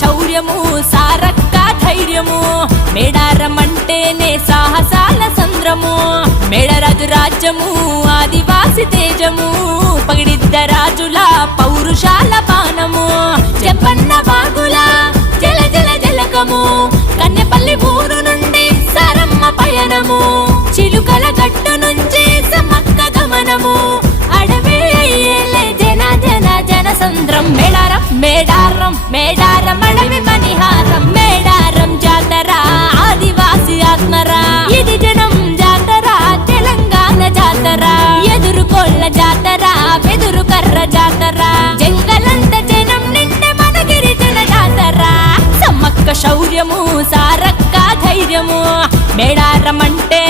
శౌర్యము సారక్క ధైర్యము మేడారం అంటేనే సాహసాల సంద్రము మేడరాజు రాజ్యము ఆదివాసి తేజము పగిడిద్ద రాజుల పౌరుషాల బాణము చెప్పన్న బాగుల జల జల జలకము కన్నెపల్లి ఊరు నుండి సారమ్మ పయనము చిలుకల గట్టు నుంచి సమ్మక్క గమనము అడవి అయ్యేలే జన జన జన సంద్రం మేడారం మేడారం మేడారం అడవి మణిహారం మేడారం జాతర ఆదివాసి ఆత్మరా ఇది జనం జాతర తెలంగాణ జాతర ఎదురుకోళ్ళ జాతర వెదురు కర్ర జాతర జంగలంత జనం నిండే మన గిరిజన జాతర సమ్మక్క శౌర్యము సారక్క ధైర్యము మేడారం అంటే